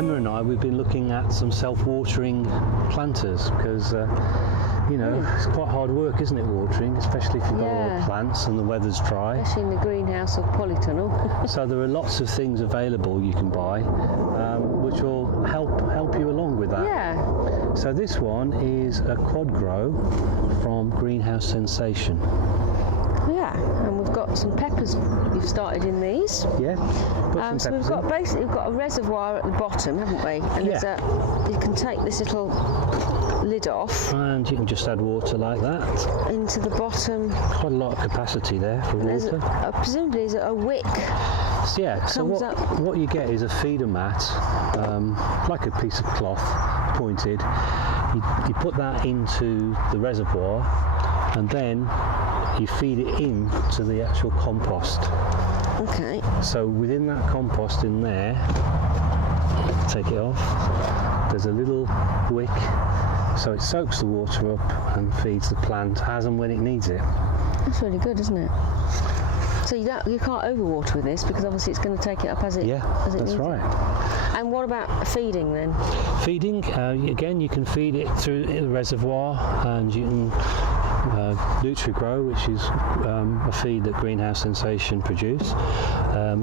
Emma and I, we've been looking at some self-watering planters because you know, it's quite hard work, isn't it, watering, especially if you've got a lot of plants and the weather's dry. Especially in the greenhouse of polytunnel. So there are lots of things available you can buy, which will help you along with that. Yeah. So this one is a quad grow from Greenhouse Sensation. Yeah, and we've got some peppers. We've started in these. Yeah. So we've got a reservoir at the bottom, haven't we? And there's you can take this little lid off, and you can just add water like that into the bottom. Quite a lot of capacity there for water. Presumably is a wick. Yeah, so what you get is a feeder mat, like a piece of cloth, pointed. You put that into the reservoir, and then you feed it in to the actual compost. Okay. So within that compost in there, take it off, there's a little wick, so it soaks the water up and feeds the plant as and when it needs it. That's really good, isn't it? So you can't overwater with this because obviously it's going to take it up as it needs it. Yeah, that's right. And what about feeding then? Feeding, again, you can feed it through the reservoir, and you can NutriGrow, which is a feed that Greenhouse Sensation produce.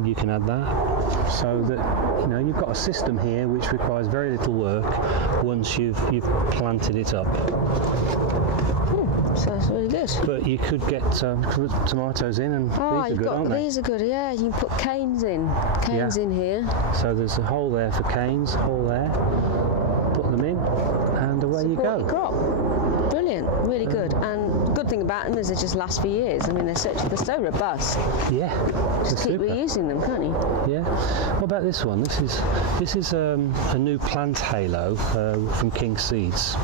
You can add that, so that you've got a system here which requires very little work once you've planted it up. So that's really good. But you could get tomatoes in, and these are good, aren't they? These are good, yeah. You can put canes in. Canes in here. So there's a hole there for canes, hole there. Put them in, and away you go. Your crop. Brilliant, really good. And good thing about them is they just last for years. I mean, they're so robust. Yeah. Just keep reusing them, can't you? Yeah. What about this one? This is a new plant halo from King Seeds.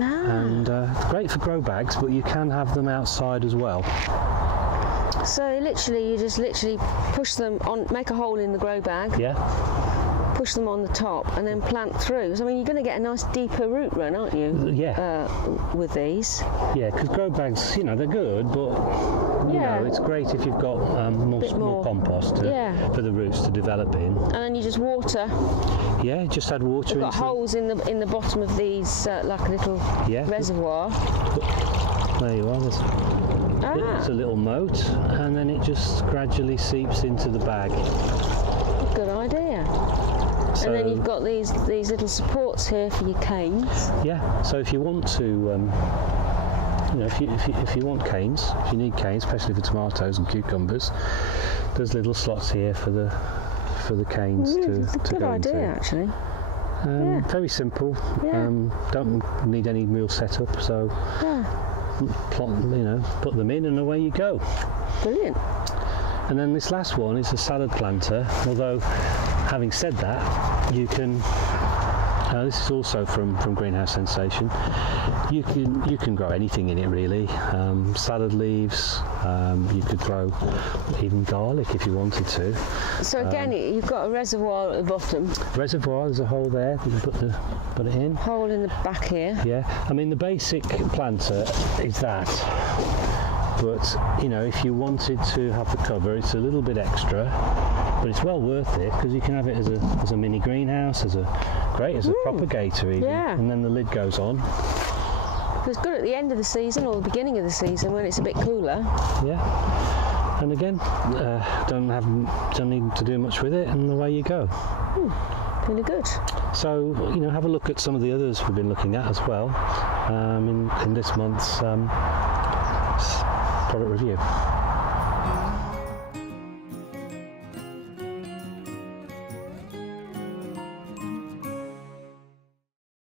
And great for grow bags, but you can have them outside as well. So you just literally push them on, make a hole in the grow bag. Yeah. Push them on the top and then plant through. So I mean, you're going to get a nice deeper root run, aren't you? Yeah. With these. Yeah, because grow bags, they're good, but it's great if you've got more compost for the roots to develop in. And then you just water. Yeah, just add water. We've got holes in the bottom of these, like a little reservoir. There you are. There's a little moat, and then it just gradually seeps into the bag. Good idea. So, and then you've got these little supports here for your canes. Yeah. So if you want to, if you want canes, if you need canes, especially for tomatoes and cucumbers, there's little slots here for the canes to go into. Good idea, actually. Very simple. Don't need any real setup. So put them in and away you go. Brilliant. And then this last one is a salad planter, although having said that, you can this is also from Greenhouse Sensation. You can grow anything in it really. Salad leaves. You could grow even garlic if you wanted to. So again, you've got a reservoir at the bottom. Reservoir. There's a hole there. You can put it in. Hole in the back here. Yeah. I mean, the basic planter is that. But if you wanted to have the cover, it's a little bit extra, but it's well worth it because you can have it as a mini greenhouse, as a propagator even, and then the lid goes on. It's good at the end of the season or the beginning of the season when it's a bit cooler. Yeah, and again, don't need to do much with it, and away you go. Really good. So have a look at some of the others we've been looking at as well in this month's product review.